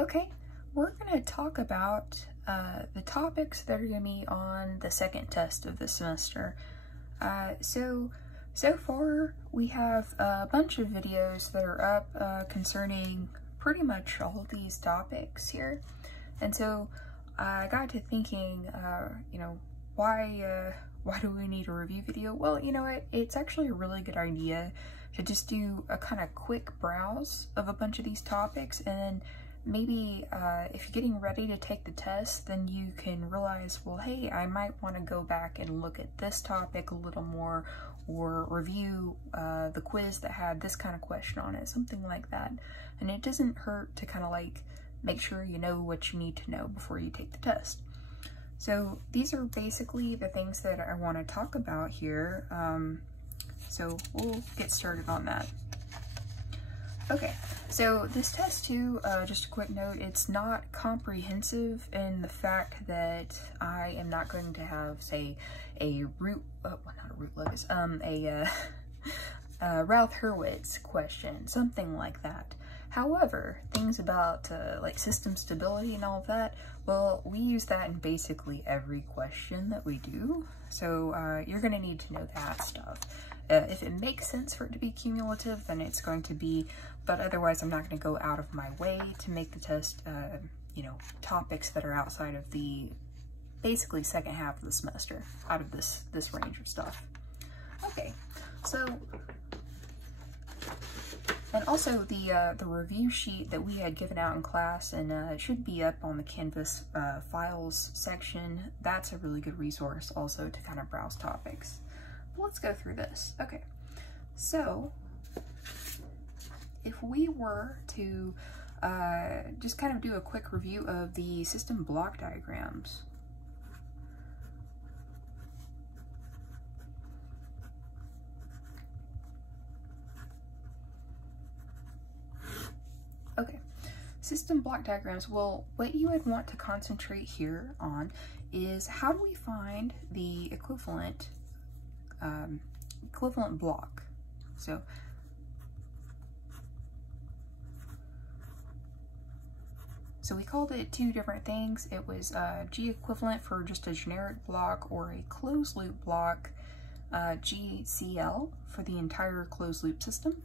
Okay, we're going to talk about the topics that are going to be on the second test of the semester. So far we have a bunch of videos that are up concerning pretty much all of these topics here. And so I got to thinking, why do we need a review video? Well, you know what, it's actually a really good idea to just do a kind of quick browse of a bunch of these topics, and maybe if you're getting ready to take the test, then you can realize, well, hey, I might want to go back and look at this topic a little more, or review the quiz that had this kind of question on it, something like that. And it doesn't hurt to kind of like make sure you know what you need to know before you take the test. So these are basically the things that I want to talk about here. So we'll get started on that. Okay, so this test too, just a quick note, it's not comprehensive in the fact that I am not going to have, say, a Ralph Hurwitz question, something like that. However, things about like system stability and all of that, well, we use that in basically every question that we do. So you're going to need to know that stuff. If it makes sense for it to be cumulative, then it's going to be, but otherwise I'm not going to go out of my way to make the test, topics that are outside of the basically second half of the semester, out of this range of stuff. Okay, so, and also the review sheet that we had given out in class, and it should be up on the Canvas files section. That's a really good resource also to kind of browse topics. But let's go through this. Okay, so if we were to just kind of do a quick review of the system block diagrams. Okay, system block diagrams, well, what you would want to concentrate here on is how do we find the equivalent block. So we called it two different things. It was G equivalent for just a generic block, or a closed loop block, GCL for the entire closed loop system.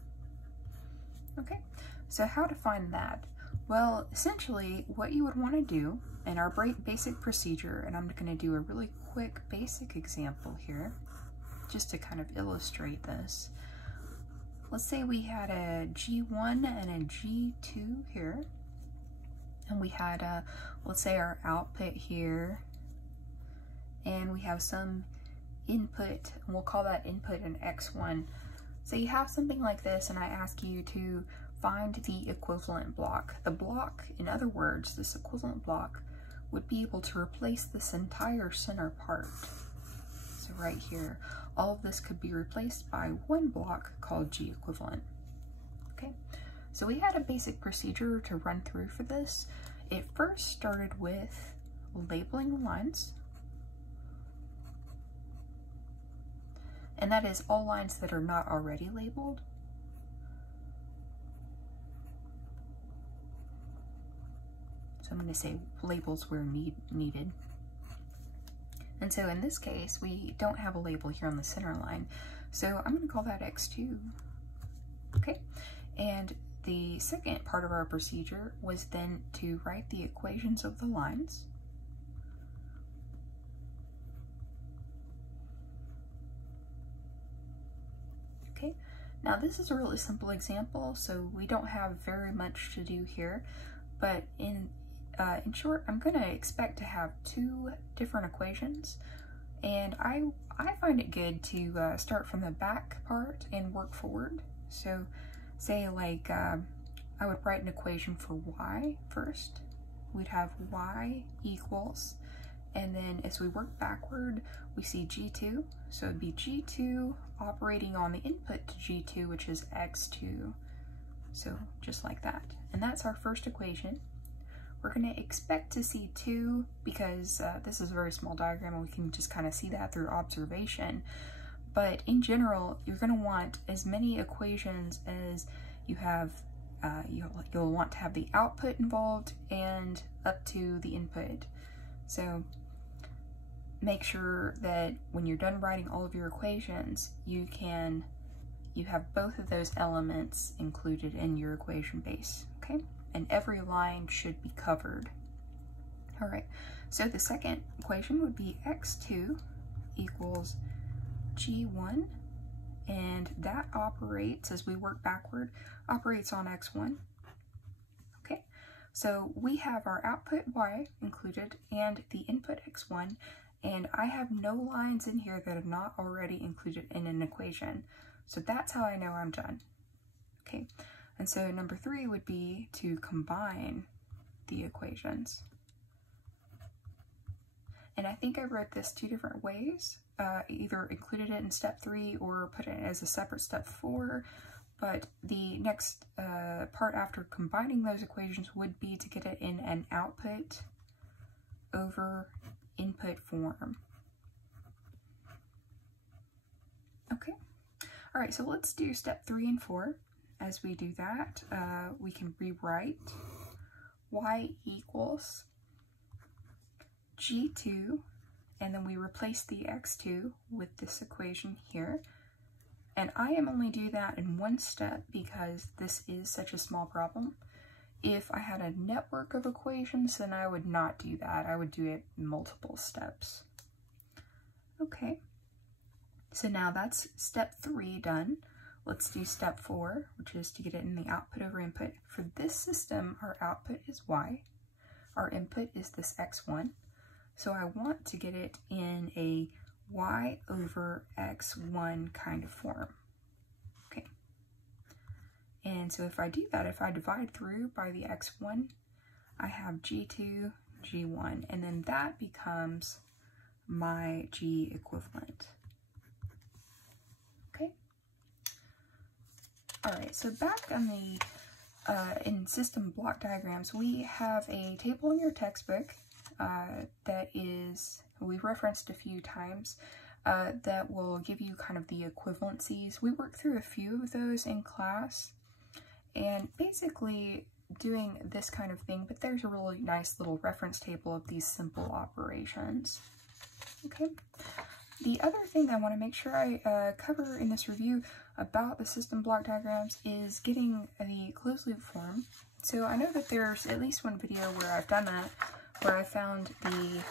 Okay, so how to find that? Well, essentially what you would want to do in our basic procedure, and I'm going to do a really quick basic example here just to kind of illustrate this. Let's say we had a G1 and a G2 here, and we had let's say our output here, and we have some input, and we'll call that input an X1. So you have something like this, and I ask you to find the equivalent block. The block, in other words, this equivalent block would be able to replace this entire center part. So right here, all of this could be replaced by one block called G equivalent. Okay, so we had a basic procedure to run through for this. It first started with labeling the lines, and that is all lines that are not already labeled. So I'm going to say labels where needed. And so in this case, we don't have a label here on the center line, so I'm going to call that X2. Okay, and the second part of our procedure was then to write the equations of the lines. Okay, now this is a really simple example, so we don't have very much to do here, but in short, I'm going to expect to have two different equations, and I find it good to start from the back part and work forward. So say like I would write an equation for y first. We'd have y equals, and then as we work backward, we see G2, so it'd be G2 operating on the input to G2, which is X2. So just like that, and that's our first equation. We're going to expect to see 2 because this is a very small diagram and we can just kind of see that through observation. But in general, you're going to want as many equations as you have you'll want to have the output involved and up to the input. So make sure that when you're done writing all of your equations, you have both of those elements included in your equation base, okay? And every line should be covered. All right, so the second equation would be x2 equals g1, and that operates, as we work backward, operates on x1. Okay, so we have our output y included and the input x1, and I have no lines in here that are not already included in an equation. So that's how I know I'm done. Okay, and so number 3 would be to combine the equations. And I think I wrote this 2 different ways, either included it in step 3 or put it as a separate step 4, but the next part after combining those equations would be to get it in an output over input form. Okay, all right, so let's do step 3 and 4. As we do that, we can rewrite y equals g2, and then we replace the x2 with this equation here. And I am only doing that in one step because this is such a small problem. If I had a network of equations, then I would not do that. I would do it in multiple steps. Okay, so now that's step 3 done. Let's do step 4, which is to get it in the output over input. For this system, our output is y. Our input is this x1. So I want to get it in a y over x1 kind of form. Okay. And so if I do that, if I divide through by the x1, I have g2, g1, and then that becomes my g equivalent. Okay. All right, so back on the in system block diagrams, we have a table in your textbook that is, we've referenced a few times, that will give you kind of the equivalencies. We worked through a few of those in class, and basically doing this kind of thing, but there's a really nice little reference table of these simple operations. Okay. The other thing I want to make sure I cover in this review about the system block diagrams is getting the closed loop form. So I know that there's at least one video where I've done that, where I found the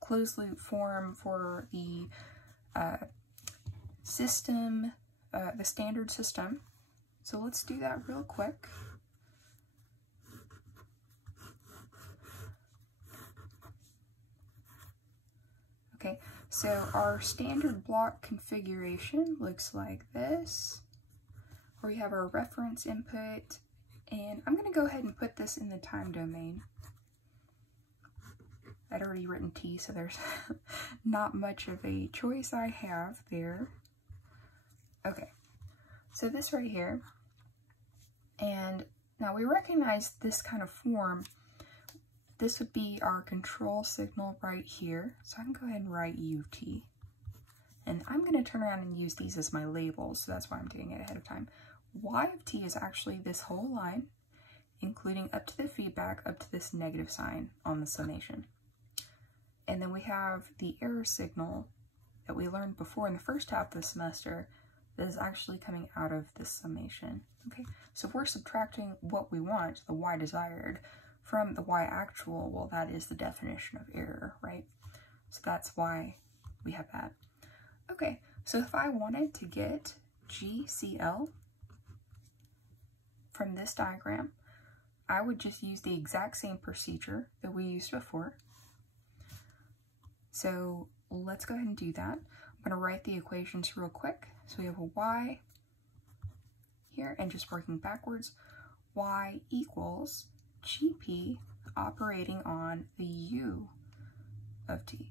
closed loop form for the system, the standard system. So let's do that real quick. Okay, so our standard block configuration looks like this, where we have our reference input, and I'm going to go ahead and put this in the time domain. I'd already written T, so there's not much of a choice I have there. Okay, so this right here, and now we recognize this kind of form. This would be our control signal right here, so I can go ahead and write U of T. And I'm going to turn around and use these as my labels, so that's why I'm doing it ahead of time. Y of T is actually this whole line, including up to the feedback, up to this negative sign on the summation. And then we have the error signal that we learned before in the first half of the semester that is actually coming out of this summation. Okay, so if we're subtracting what we want, the Y desired, from the Y actual, well, that is the definition of error, right? So that's why we have that. Okay, so if I wanted to get GCL from this diagram, I would just use the exact same procedure that we used before. So let's go ahead and do that. I'm going to write the equations real quick. So we have a Y here, and just working backwards, Y equals GP operating on the U of T.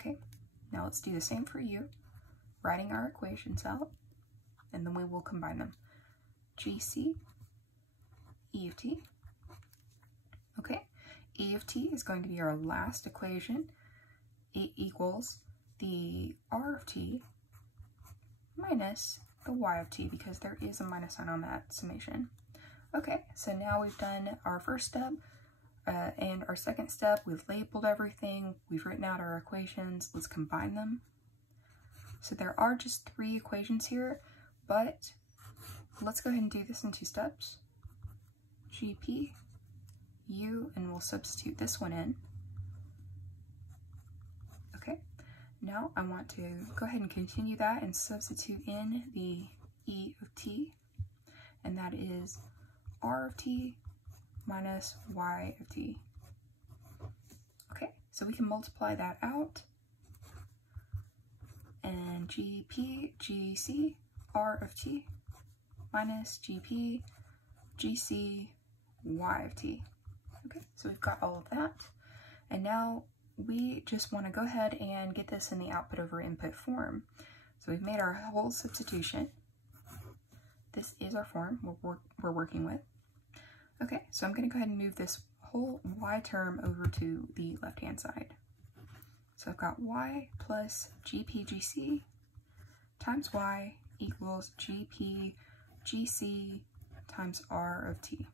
Okay, now let's do the same for U, writing our equations out, and then we will combine them. GC E of T. Okay, E of T is going to be our last equation. It equals the R of T minus the Y of T, because there is a minus sign on that summation. Okay, so now we've done our first step and our second step. We've labeled everything. We've written out our equations. Let's combine them. So there are just 3 equations here, but let's go ahead and do this in 2 steps. GP, U, and we'll substitute this one in. Okay, now I want to go ahead and continue that and substitute in the E of t, and that is R of t minus Y of t. Okay, so we can multiply that out, and GP, GC, R of t minus GP, GC, Y of t. Okay, so we've got all of that, and now we just want to go ahead and get this in the output over input form. So we've made our whole substitution. This is our form we're working with. Okay, so I'm going to go ahead and move this whole y term over to the left-hand side. So I've got y plus GPGC times y equals GPGC times R of t.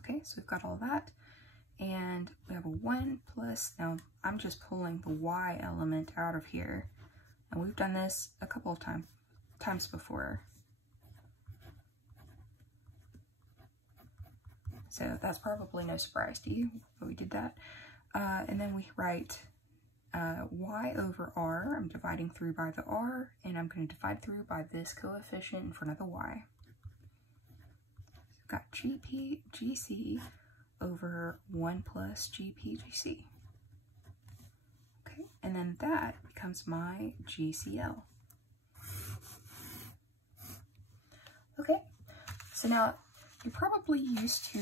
Okay, so we've got all that, and we have a 1 plus, now I'm just pulling the y element out of here, and we've done this a couple of times before. So that's probably no surprise to you, but we did that. And then we write y over r. I'm dividing through by the r, and I'm going to divide through by this coefficient in front of the y. We've got GPGC over 1 plus GPGC. Okay, and then that becomes my GCL. Okay, so now you're probably used to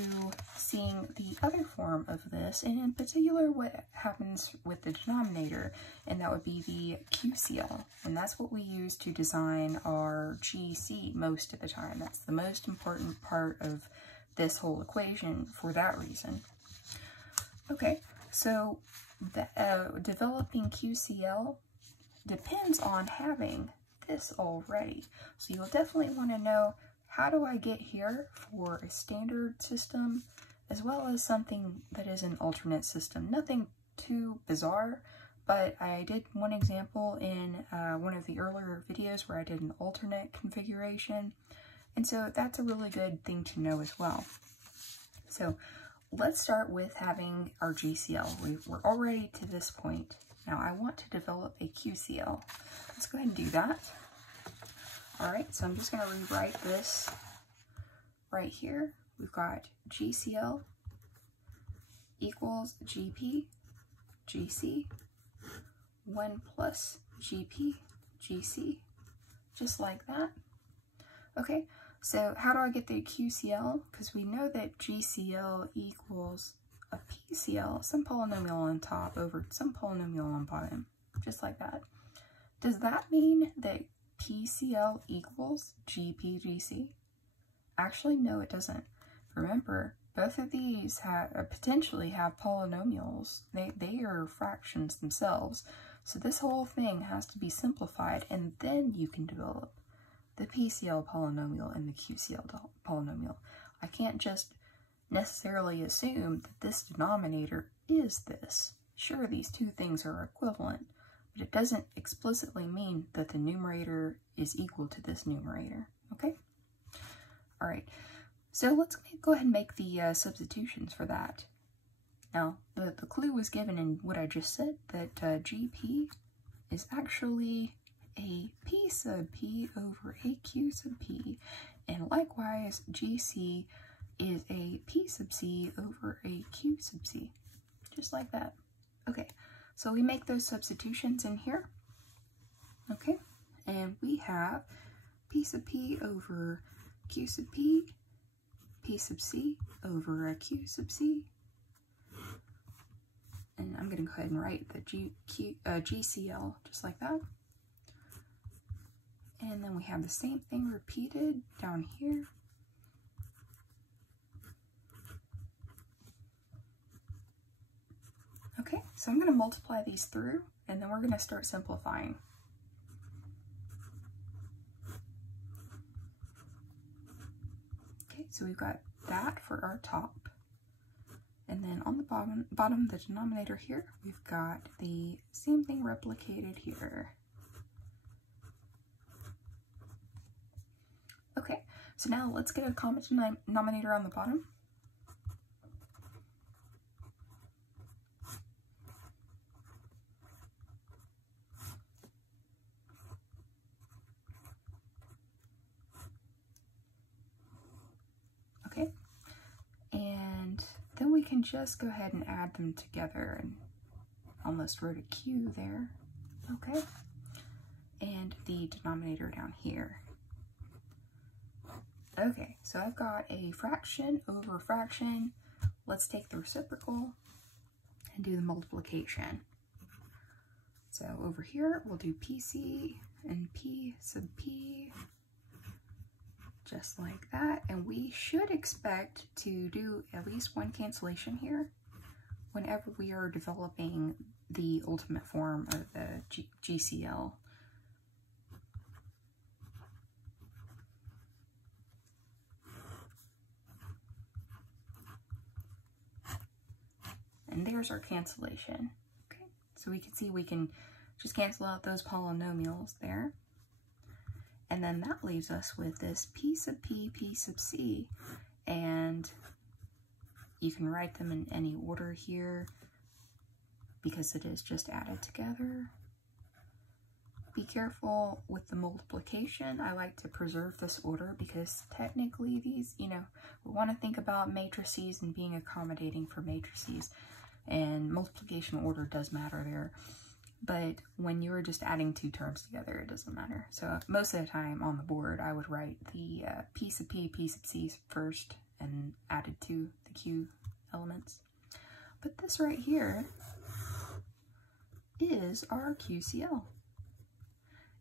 seeing the other form of this, and in particular what happens with the denominator, and that would be the QCL, and that's what we use to design our GC most of the time. That's the most important part of this whole equation for that reason. Okay, so developing QCL depends on having this already. So you'll definitely want to know, how do I get here for a standard system, as well as something that is an alternate system? Nothing too bizarre, but I did one example in one of the earlier videos where I did an alternate configuration, and so that's a really good thing to know as well. So let's start with having our GCL. We're already to this point. Now I want to develop a QCL. Let's go ahead and do that. Alright, so I'm just going to rewrite this right here. We've got GCL equals GP, GC, 1 plus GP, GC, just like that. Okay, so how do I get the QCL? Because we know that GCL equals a PCL, some polynomial on top over some polynomial on bottom, just like that. Does that mean that PCL equals GPGC? Actually, no, it doesn't. Remember, both of these potentially have polynomials. They are fractions themselves. So this whole thing has to be simplified, and then you can develop the PCL polynomial and the QCL polynomial. I can't just necessarily assume that this denominator is this. Sure, these two things are equivalent, but it doesn't explicitly mean that the numerator is equal to this numerator, okay? All right, so let's go ahead and make the substitutions for that. Now, the clue was given in what I just said, that GP is actually a P sub P over a Q sub P, and likewise, GC is a P sub C over a Q sub C, just like that. Okay. So we make those substitutions in here, okay, and we have P sub P over Q sub P, P sub C over a Q sub C, and I'm going to go ahead and write the GCL just like that, and then we have the same thing repeated down here. Okay, so I'm going to multiply these through, and then we're going to start simplifying. Okay, So we've got that for our top. And then on the bottom, the denominator here, we've got the same thing replicated here. Okay, so now let's get a common denominator on the bottom. Okay, and then we can just go ahead and add them together, and almost wrote a Q there. Okay, and the denominator down here. Okay, so I've got a fraction over fraction. Let's take the reciprocal and do the multiplication. So over here, we'll do PC and P sub P, just like that. And we should expect to do at least one cancellation here whenever we are developing the ultimate form of the GCL. And there's our cancellation. Okay, so we can see we can just cancel out those polynomials there. And then that leaves us with this P sub P, P sub C. And you can write them in any order here because it is just added together. Be careful with the multiplication. I like to preserve this order because technically these, you know, we want to think about matrices and being accommodating for matrices. And multiplication order does matter there. But when you're just adding two terms together, it doesn't matter. So most of the time on the board, I would write the P sub P, P sub C first and add it to the Q elements. But this right here is our QCL.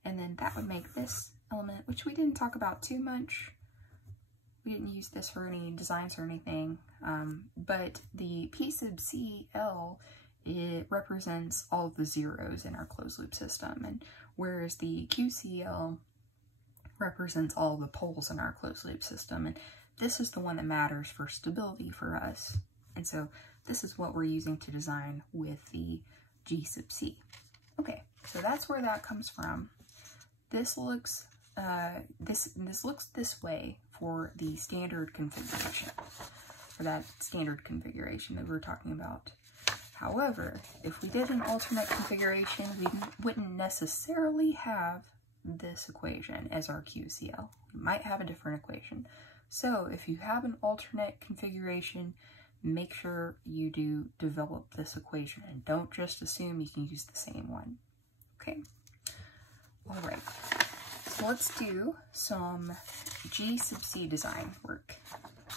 And then that would make this element, which we didn't talk about too much. We didn't use this for any designs or anything, but the P sub CL, it represents all of the zeros in our closed loop system, and whereas the QCL represents all of the poles in our closed loop system, and this is the one that matters for stability for us. And so this is what we're using to design with the G sub C. Okay, so that's where that comes from. This looks this looks this way for the standard configuration, for that standard configuration that we were talking about. However, if we did an alternate configuration, we wouldn't necessarily have this equation as our QCL. We might have a different equation. So if you have an alternate configuration, make sure you do develop this equation and don't just assume you can use the same one. Okay. All right. So let's do some G sub C design work.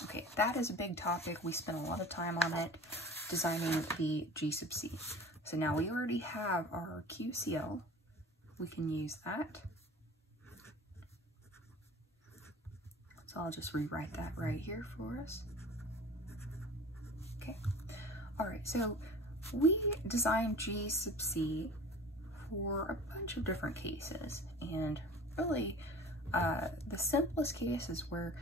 Okay, that is a big topic. We spent a lot of time on it, designing the G sub C. So now we already have our QCL. We can use that. So I'll just rewrite that right here for us. Okay. All right, so we designed G sub C for a bunch of different cases, and really the simplest case is where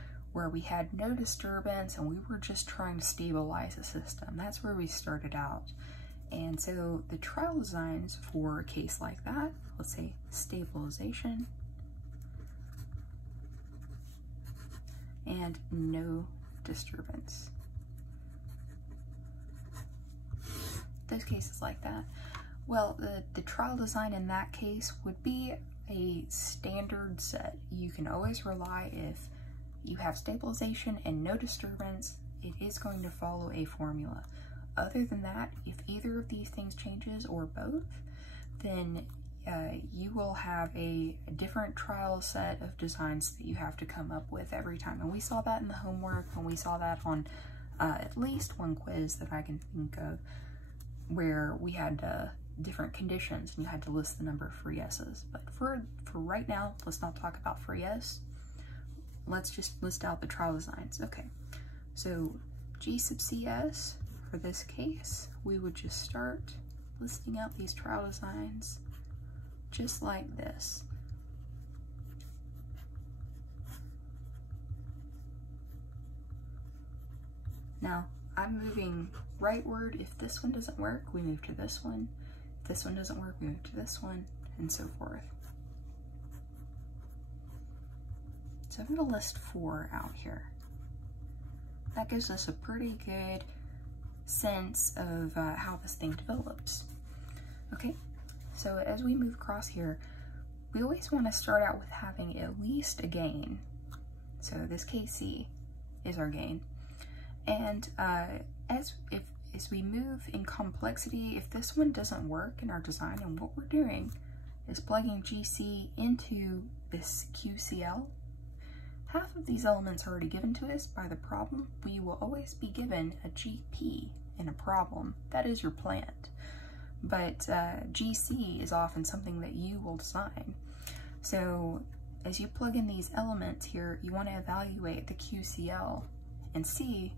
we had no disturbance and we were just trying to stabilize the system. That's where we started out. And so the trial designs for a case like that, let's say stabilization and no disturbance. Those cases like that. Well, the trial design in that case would be a standard set. You can always rely, if you have stabilization and no disturbance, it is going to follow a formula. Other than that, if either of these things changes or both, then you will have a different trial set of designs that you have to come up with every time. And we saw that in the homework, and we saw that on at least one quiz that I can think of, where we had different conditions and you had to list the number of free S's. But for right now, let's not talk about free S. Let's just list out the trial designs. Okay, so G sub CS, for this case, we would just start listing out these trial designs just like this. Now, I'm moving rightward. If this one doesn't work, we move to this one. If this one doesn't work, we move to this one, and so forth. So I'm going to list 4 out here. That gives us a pretty good sense of how this thing develops. Okay, so as we move across here, we always want to start out with having at least a gain. So this KC is our gain. And as we move in complexity, if this one doesn't work in our design, and what we're doing is plugging GC into this QCL, half of these elements are already given to us by the problem. We will always be given a GP in a problem. That is your plant. But GC is often something that you will design. So as you plug in these elements here, you want to evaluate the QCL and see,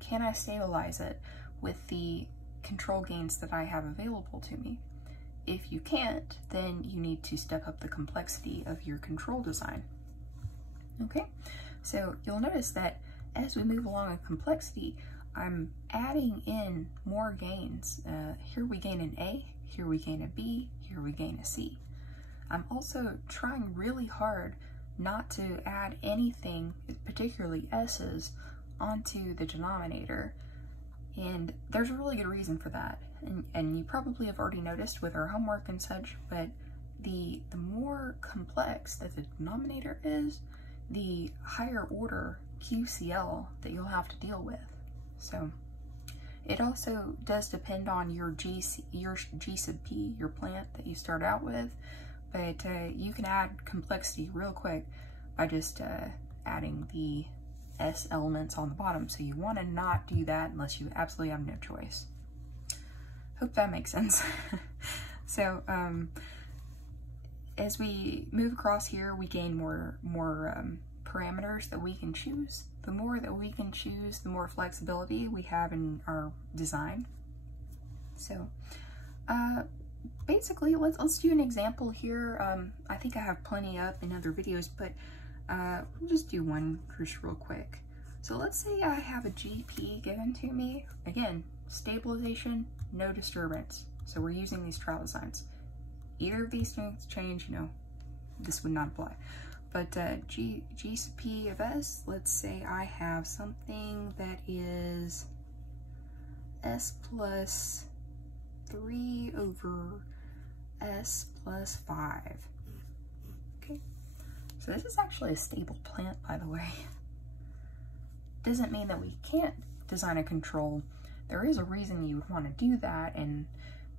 can I stabilize it with the control gains that I have available to me? If you can't, then you need to step up the complexity of your control design. Okay, so you'll notice that as we move along in complexity, I'm adding in more gains. Here we gain an A, here we gain a B, here we gain a C. I'm also trying really hard not to add anything, particularly S's, onto the denominator. And there's a really good reason for that. And you probably have already noticed with our homework and such, but the more complex that the denominator is, the higher order QCL that you'll have to deal with. So it also does depend on your G sub P, your plant that you start out with, but you can add complexity real quick by just adding the S elements on the bottom. So you want to not do that unless you absolutely have no choice. Hope that makes sense. So as we move across here, we gain more parameters that we can choose. The more that we can choose, the more flexibility we have in our design. So basically, let's do an example here. I think I have plenty up in other videos, but we'll just do one just real quick. So let's say I have a GP given to me. Again, stabilization, no disturbance. So we're using these trial designs. Either of these things change, you know, this would not apply. But G sub P of S, let's say I have something that is S plus 3 over S plus 5. Okay, so this is actually a stable plant, by the way. Doesn't mean that we can't design a control. There is a reason you would want to do that, and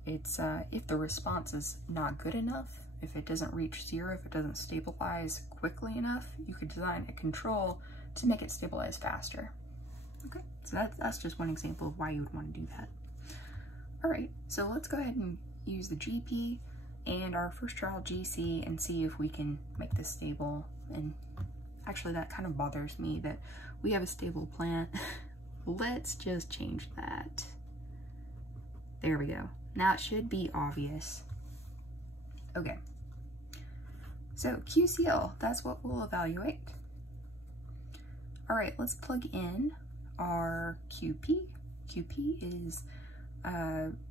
it's if the response is not good enough, if it doesn't reach 0, if it doesn't stabilize quickly enough, you could design a control to make it stabilize faster. Okay, so that's just one example of why you would want to do that. All right, so let's go ahead and use the GP and our first trial GC and see if we can make this stable. And actually that kind of bothers me that we have a stable plant. Let's just change that. There we go. Now it should be obvious. Okay. So QCL, that's what we'll evaluate. All right, let's plug in our QP. QP is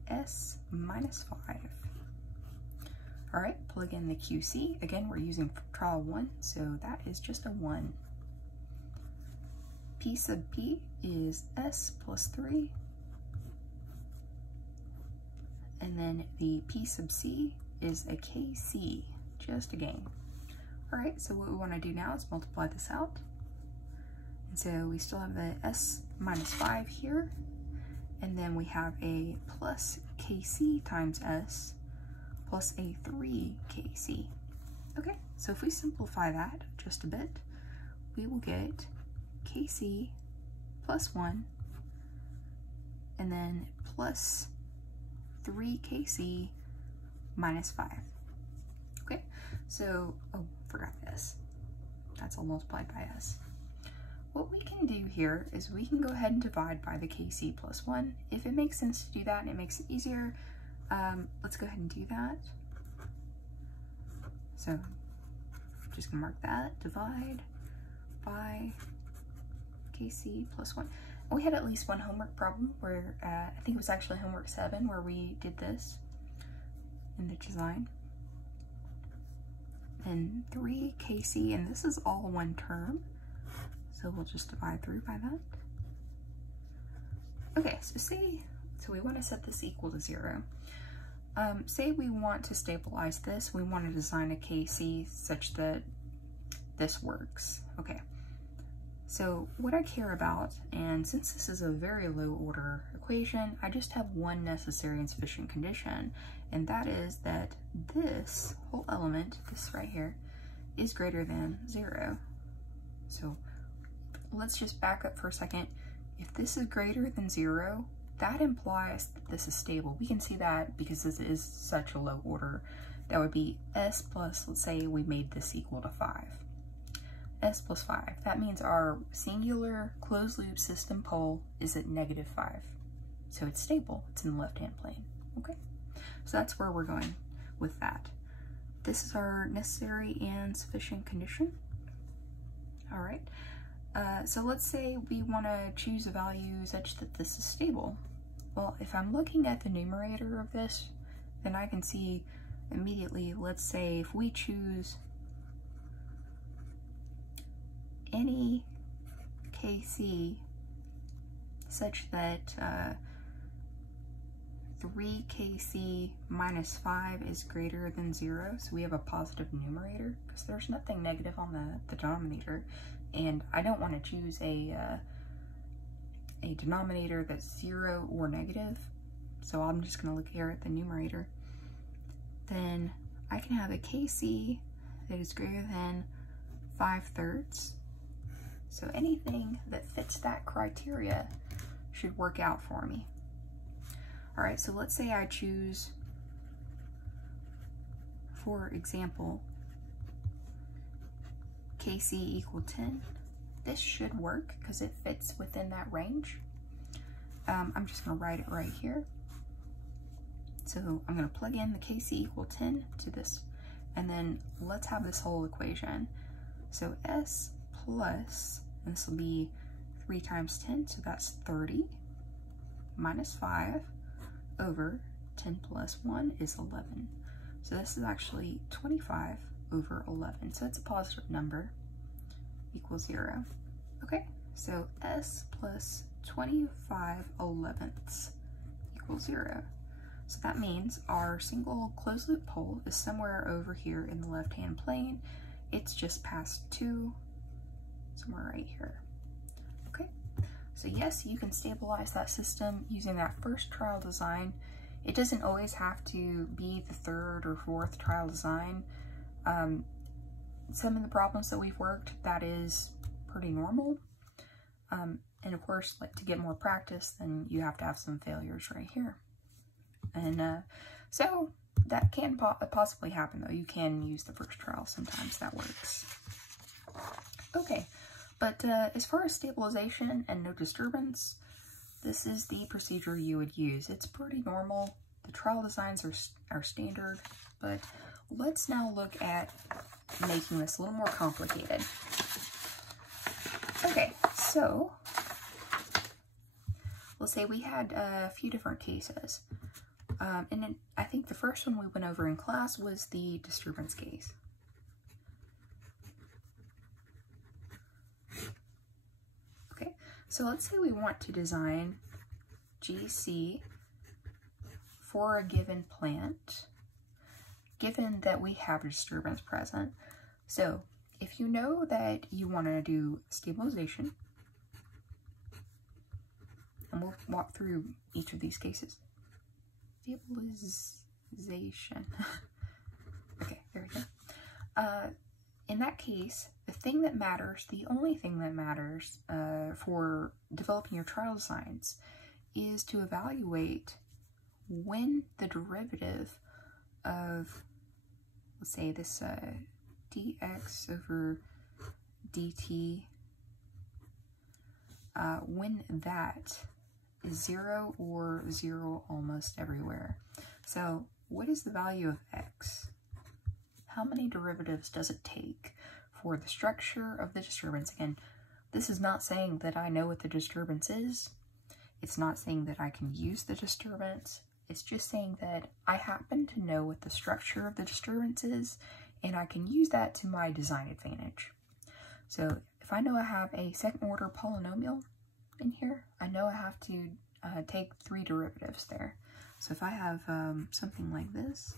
S minus 5. All right, plug in the QC. Again, we're using trial 1, so that is just a 1. P sub P is S plus 3. And then the P sub C is a KC, just a gain. All right, so what we want to do now is multiply this out. And so we still have the S minus 5 here. And then we have a plus KC times S plus a 3 KC. Okay, so if we simplify that just a bit, we will get KC plus 1 and then plus 3 KC minus 5. Okay, so, oh, forgot this. That's all multiplied by S. What we can do here is we can go ahead and divide by the KC plus 1. If it makes sense to do that and it makes it easier, let's go ahead and do that. So, I'm just gonna mark that, divide by KC plus 1. we had at least one homework problem where, I think it was actually homework 7, where we did this in the design. And 3 kc, and this is all one term, so we'll just divide through by that. Okay, so we want to set this equal to 0. Say we want to stabilize this, we want to design a kc such that this works. Okay, so what I care about, and since this is a very low order equation, I just have one necessary and sufficient condition, and that is that this whole element, this right here, is greater than 0. So let's just back up for a second. If this is greater than 0, that implies that this is stable. We can see that because this is such a low order. That would be s plus, let's say we made this equal to 5. S plus 5. That means our singular closed loop system pole is at -5. So it's stable. It's in the left-hand plane. Okay, so that's where we're going with that. This is our necessary and sufficient condition. All right. So let's say we want to choose a value such that this is stable. Well, if I'm looking at the numerator of this, then I can see immediately, let's say if we choose any kc such that 3 kc minus 5 is greater than 0, so we have a positive numerator because there's nothing negative on the denominator, and I don't want to choose a denominator that's 0 or negative, so I'm just going to look here at the numerator. Then I can have a kc that is greater than 5/3. So anything that fits that criteria should work out for me. All right, so let's say I choose, for example, kc equal 10. This should work because it fits within that range. I'm just going to write it right here. So I'm going to plug in the kc equal 10 to this, and then let's have this whole equation. So s plus, and this will be 3 times 10, so that's 30, minus 5 over 10 plus 1 is 11. So this is actually 25 over 11, so it's a positive number, equals 0. Okay, so s plus 25/11 equals 0. So that means our single closed loop pole is somewhere over here in the left-hand plane. It's just past 2, somewhere right here. Okay, so yes, you can stabilize that system using that first trial design. It doesn't always have to be the 3rd or 4th trial design. Some of the problems that we've worked, that is pretty normal. And of course, like, to get more practice, then you have to have some failures right here. And so that can possibly happen, though. You can use the first trial. Sometimes that works. Okay, but as far as stabilization and no disturbance, this is the procedure you would use. It's pretty normal. The trial designs are standard, but let's now look at making this a little more complicated. Okay, so let's say we had a few different cases. And then I think the first one we went over in class was the disturbance case. Okay, so let's say we want to design GC for a given plant, given that we have a disturbance present. So if you know that you want to do stabilization, and we'll walk through each of these cases. Stabilization. Okay, there we go. In that case, the thing that matters, the only thing that matters for developing your trial designs is to evaluate when the derivative of, let's say, this dx over dt, when that is 0 or 0 almost everywhere. So what is the value of x? How many derivatives does it take for the structure of the disturbance? Again, This is not saying that I know what the disturbance is. It's not saying that I can use the disturbance. It's just saying that I happen to know what the structure of the disturbance is, and I can use that to my design advantage. So if I know I have a second order polynomial in here, I know I have to take 3 derivatives there. So if I have something like this,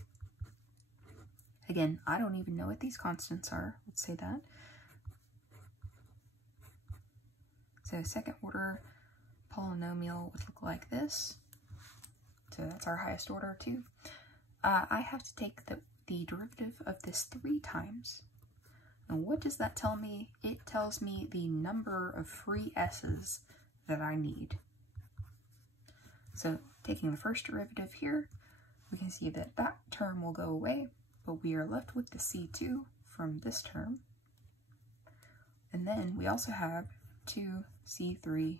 again, I don't even know what these constants are. Let's say that. So second order polynomial would look like this. So that's our highest order too. I have to take the derivative of this 3 times. And what does that tell me? It tells me the number of free s's that I need. So taking the first derivative here, we can see that that term will go away, but we are left with the c2 from this term. And then we also have 2c3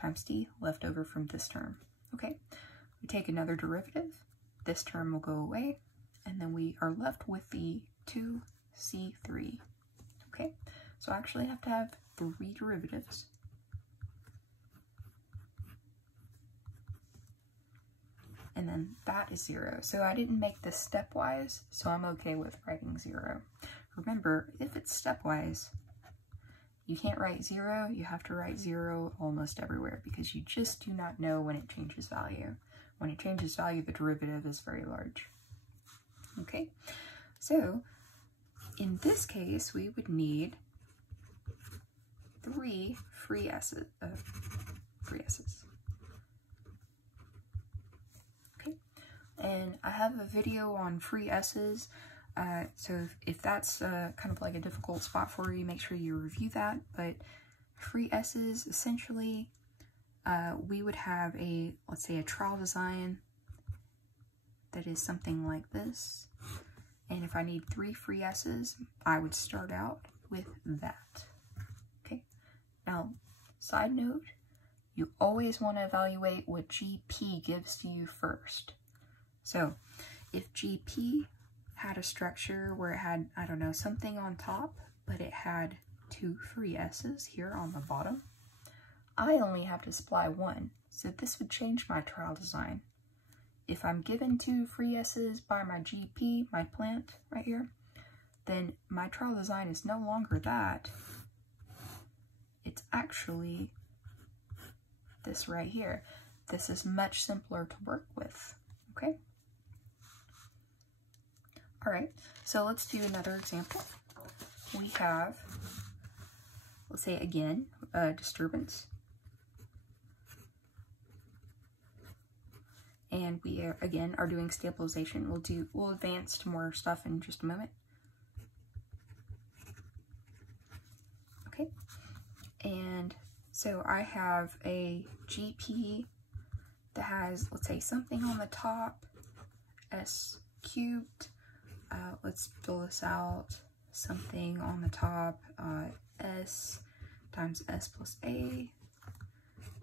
times d left over from this term. Okay, we take another derivative, this term will go away, and then we are left with the 2c3. Okay, so I actually have to have 3 derivatives. And then that is 0. So I didn't make this stepwise, so I'm okay with writing 0. Remember, if it's stepwise, you can't write 0, you have to write 0 almost everywhere because you just do not know when it changes value. When it changes value, the derivative is very large. Okay, so in this case, we would need 3 free s's. Okay, and I have a video on free s's. So if that's kind of like a difficult spot for you, make sure you review that. But free s's, essentially, we would have a, let's say, a trial design that is something like this. And if I need 3 free s's, I would start out with that. Okay. Now, side note, you always want to evaluate what GP gives to you first. So if GP had a structure where it had, I don't know, something on top, but it had 2 free s's here on the bottom, I only have to supply 1. So this would change my trial design. If I'm given 2 free s's by my GP, my plant right here, then my trial design is no longer that. It's actually this right here. This is much simpler to work with, okay? All right, so let's do another example. We have, let's say again, disturbance. And we are, again, are doing stabilization. We'll advance to more stuff in just a moment. Okay, and so I have a GP that has, let's say, something on the top, s cubed. Let's fill this out. Something on the top, s times s plus a.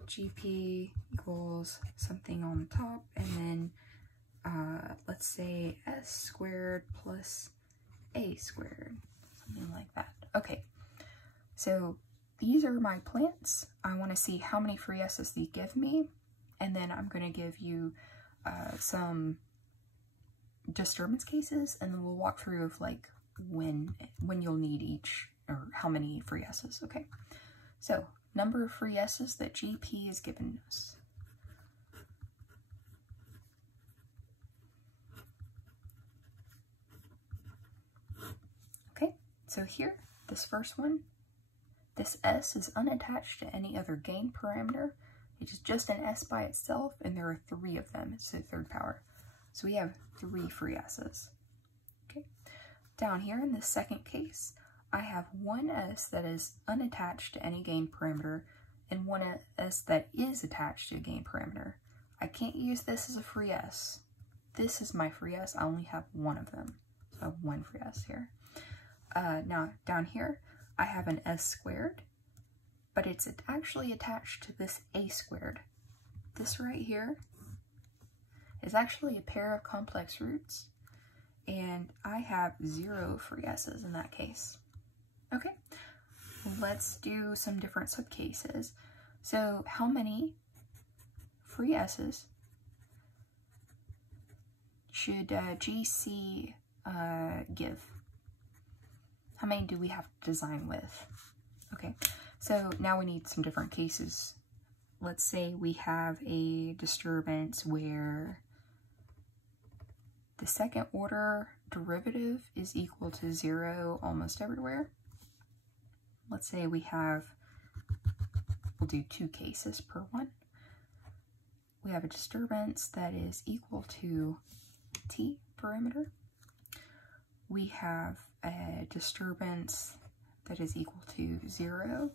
GP equals something on the top, and then let's say s squared plus a squared, something like that. Okay, so these are my plants. I want to see how many free s's they give me, and then I'm going to give you some disturbance cases, and then we'll walk through of like when you'll need each, or how many free s's. Okay, so number of free s's that GP is given us. Okay, so here, this first one, this s is unattached to any other gain parameter. It is just an s by itself, and there are 3 of them. It's the 3rd power. So we have 3 free s's. Okay, down here in this second case, I have one s that is unattached to any gain parameter and one s that is attached to a gain parameter. I can't use this as a free s. This is my free s. I only have 1 of them. So I have 1 free s here. Now down here, I have an s squared, but it's actually attached to this a squared. This right here is actually a pair of complex roots, and I have 0 free s's in that case. Okay, let's do some different subcases. So how many free S's should GC give? How many do we have to design with? Okay, so now we need some different cases. Let's say we have a disturbance where the second order derivative is equal to 0 almost everywhere. Let's say we have, we'll do 2 cases per one. We have a disturbance that is equal to T perimeter. We have a disturbance that is equal to 0.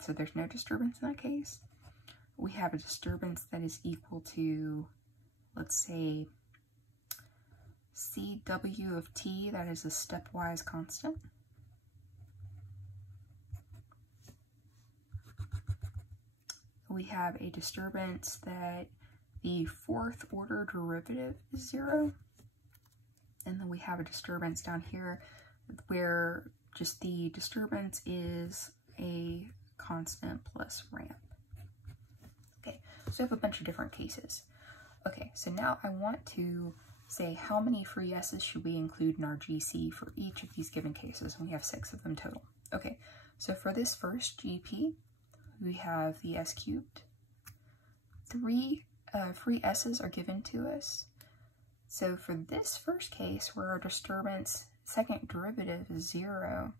So there's no disturbance in that case. We have a disturbance that is equal to, let's say, CW of T, that is a stepwise constant. We have a disturbance that the fourth order derivative is 0. And then we have a disturbance down here where just the disturbance is a constant plus ramp. Okay, so I have a bunch of different cases. Okay, so now I want to say how many free S's should we include in our GC for each of these given cases, and we have 6 of them total. Okay, so for this first GP, we have the S cubed. 3 free S's are given to us. So for this first case, where our disturbance second derivative is 0,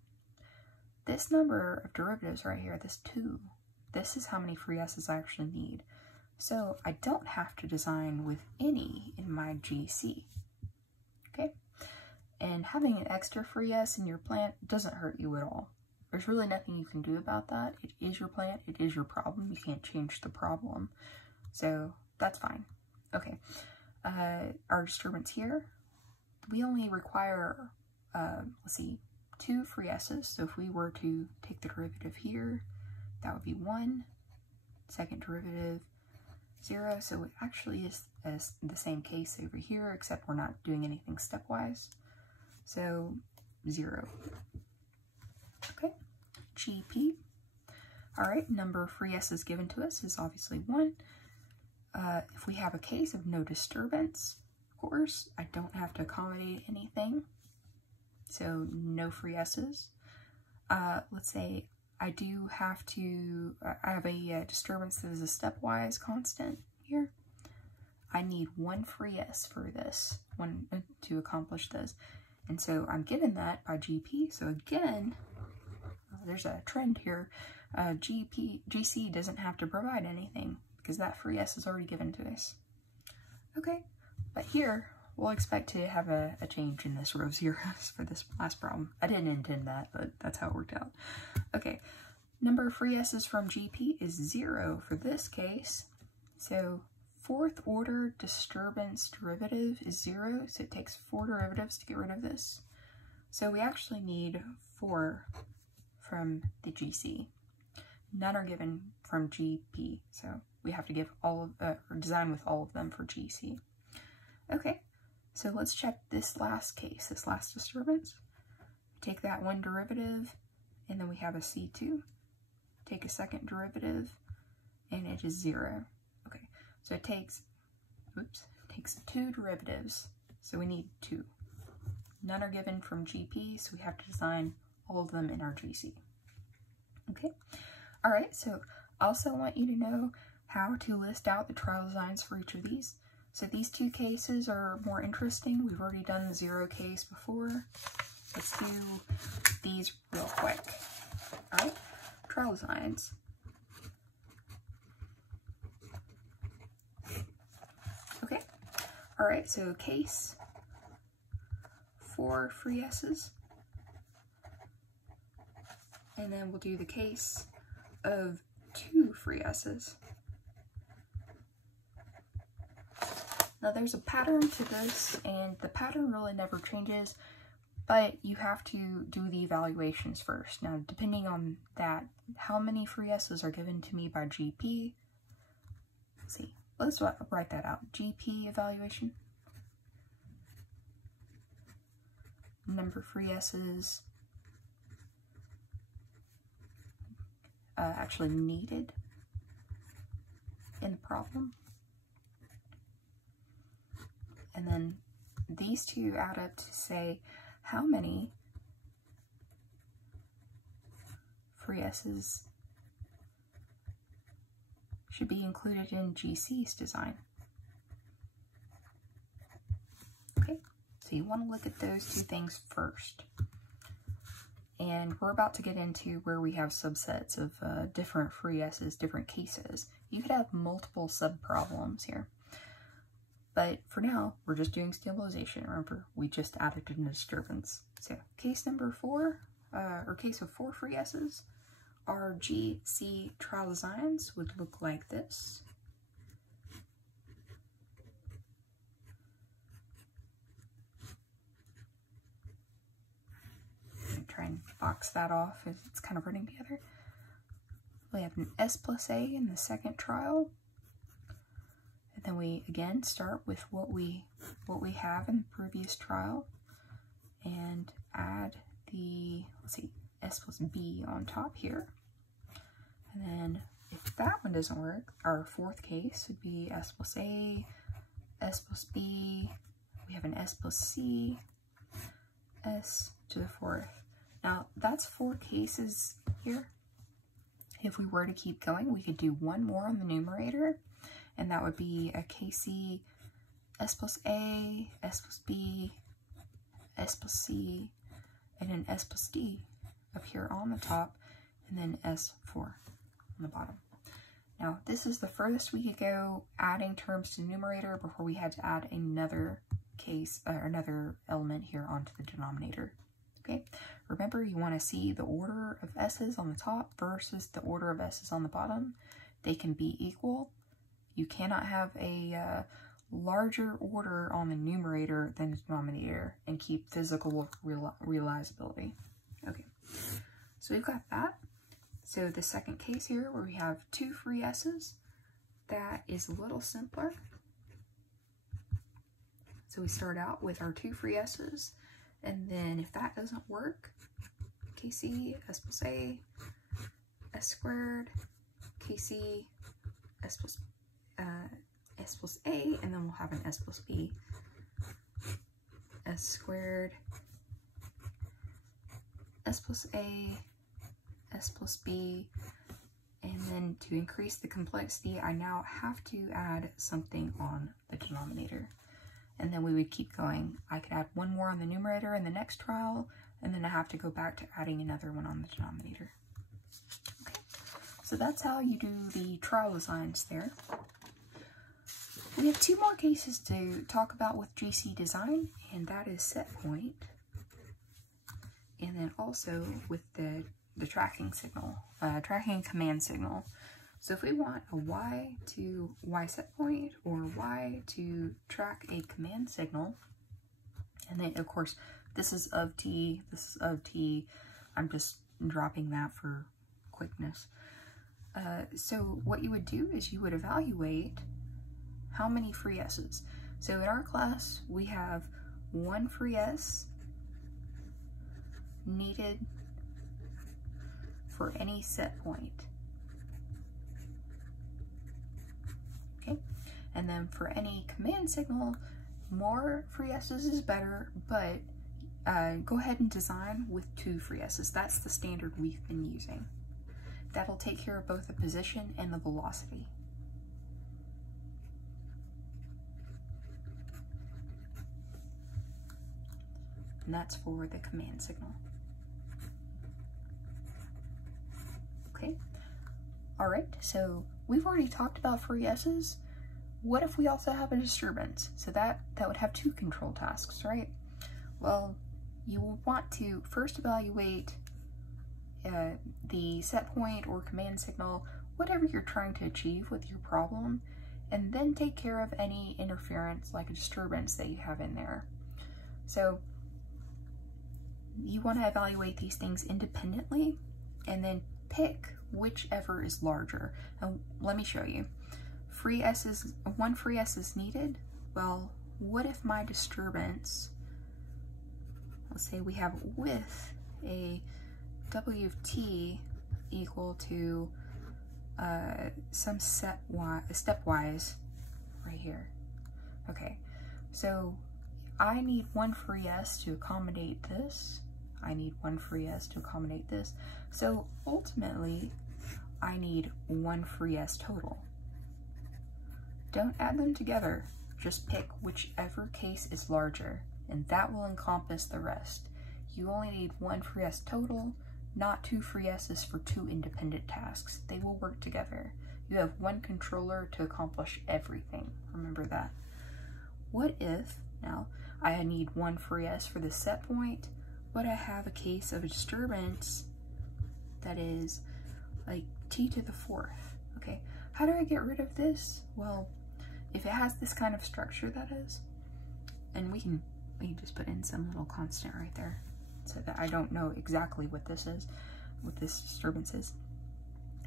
this number of derivatives right here, this 2, this is how many free S's I actually need. So I don't have to design with any in my GC, okay? And having an extra free S in your plant doesn't hurt you at all. There's really nothing you can do about that. It is your plant, it is your problem. You can't change the problem. So that's fine. Okay, our disturbance here, we only require, let's see, 2 free S's. So if we were to take the derivative here, that would be 1, second derivative, 0. So it actually is the same case over here, except we're not doing anything stepwise. So 0. Okay, GP. All right, number of free S's given to us is obviously 1. If we have a case of no disturbance, of course, I don't have to accommodate anything. So no free S's. Let's say I do have to, I have a disturbance that is a stepwise constant here. I need 1 free S for this, to accomplish this. And so I'm given that by GP. So again, there's a trend here. GC doesn't have to provide anything because that free S is already given to us. Okay, but here we'll expect to have a change in this row 0 for this last problem. I didn't intend that, but that's how it worked out. Okay, number of free S's from GP is 0 for this case. So fourth order disturbance derivative is 0, so it takes 4 derivatives to get rid of this. So we actually need 4 from the GC. None are given from GP, so we have to give all of, or design with all of them for GC. Okay, so let's check this last case, this last disturbance. Take that 1 derivative, and then we have a C2. Take a second derivative, and it is 0. Okay, so it takes 2 derivatives, so we need 2. None are given from GP, so we have to design all of them in our GC. Okay, all right, so I also want you to know how to list out the trial designs for each of these. So these 2 cases are more interesting. We've already done the 0 case before. Let's do these real quick. All right, trial designs. Okay, all right, so case 4 free S's. And then we'll do the case of 2 free S's. Now there's a pattern to this, and the pattern really never changes, but you have to do the evaluations first. Now, depending on that, how many free S's are given to me by GP? Let's see, let's write that out. GP evaluation. Number of free S's actually needed in the problem. And then these two add up to say how many free S's should be included in GC's design. Okay, so you want to look at those two things first. And we're about to get into where we have subsets of different free S's, different cases. You could have multiple sub-problems here. But for now, we're just doing stabilization. Remember, we just added in a disturbance. So case number 4, or case of 4 free S's, our GC trial designs would look like this. Try and box that off as it's kind of running together. We have an S plus A in the second trial. And then we again start with what we have in the previous trial and add the, let's see, S plus B on top here. And then if that one doesn't work, our fourth case would be S plus A, S plus B, we have an S plus C, S to the fourth. Now, that's 4 cases here. If we were to keep going, we could do one more on the numerator, and that would be a KC S plus A, S plus B, S plus C, and an S plus D up here on the top, and then S4 on the bottom. Now, this is the furthest we could go adding terms to the numerator before we had to add another case, or another element here onto the denominator. Okay, remember you want to see the order of S's on the top versus the order of S's on the bottom. They can be equal. You cannot have a larger order on the numerator than the denominator and keep physical realizability. Okay, so we've got that. So the second case here where we have 2 free S's, that is a little simpler. So we start out with our 2 free S's. And then if that doesn't work, KC, S plus A, S squared, KC, S plus A, and then we'll have an S plus B, S squared, S plus A, S plus B, and then to increase the complexity, I now have to add something on the denominator. And then we would keep going. I could add one more on the numerator in the next trial, and then I have to go back to adding another one on the denominator. Okay, so that's how you do the trial designs there. We have 2 more cases to talk about with GC design, and that is set point, and then also with the tracking signal, tracking command signal. So if we want a Y to Y set point or Y to track a command signal, and then of course this is of T, this is of T, I'm just dropping that for quickness. So what you would do is you would evaluate how many free S's. So in our class we have 1 free S needed for any set point. And then for any command signal, more free S's is better, but go ahead and design with 2 free S's. That's the standard we've been using. That'll take care of both the position and the velocity. And that's for the command signal. Okay, all right, so we've already talked about free S's. What if we also have a disturbance? So that would have 2 control tasks, right? Well, you will want to first evaluate the set point or command signal, whatever you're trying to achieve with your problem, and then take care of any interference like a disturbance that you have in there. So you want to evaluate these things independently and then pick whichever is larger. And let me show you. 1 free S is needed. Well, what if my disturbance, let's say we have with a W of T equal to some stepwise right here. Okay, so I need one free s to accommodate this. I need one free s to accommodate this. So ultimately, I need one free s total. Don't add them together. Just pick whichever case is larger, and that will encompass the rest. You only need one free s total, not two free s's for two independent tasks. They will work together. You have one controller to accomplish everything. Remember that. What if, now, I need one free s for the set point, but I have a case of a disturbance that is like t to the fourth, okay? How do I get rid of this? Well, if it has this kind of structure, that is, and we can just put in some little constant right there so that I don't know exactly what this is, what this disturbance is.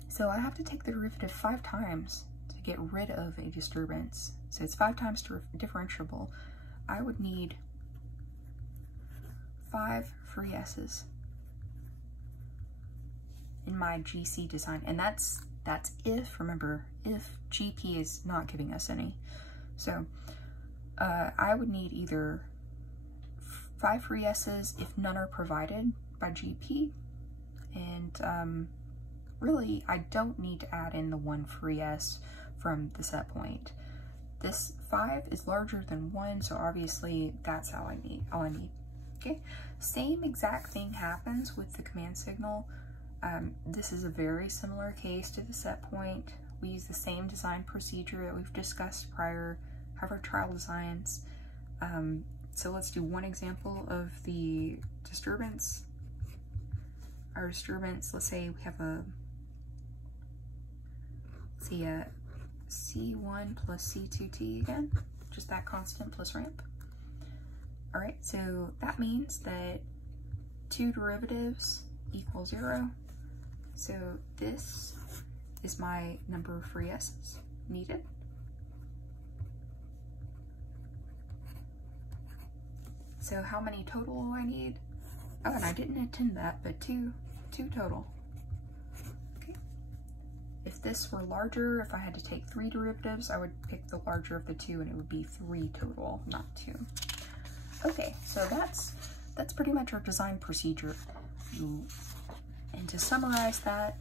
So I have to take the derivative 5 times to get rid of a disturbance. So it's 5 times differentiable. I would need 5 free s's in my GC design, and that's if, remember, if GP is not giving us any. So I would need either 5 free s's if none are provided by GP, and really I don't need to add in the 1 free s from the set point. This 5 is larger than 1, so obviously that's all I need. Okay, same exact thing happens with the command signal. This is a very similar case to the set point. We use the same design procedure that we've discussed prior, have our trial designs. So let's do one example of the disturbance. Our disturbance, let's say we have a C1 plus C2t again, just that constant plus ramp. All right, so that means that 2 derivatives equal 0. So this is my number of free s's needed. So how many total do I need? Oh, and I didn't intend that, but two total. Okay. If this were larger, if I had to take 3 derivatives, I would pick the larger of the 2, and it would be 3 total, not 2. Okay, so that's pretty much our design procedure. And to summarize that,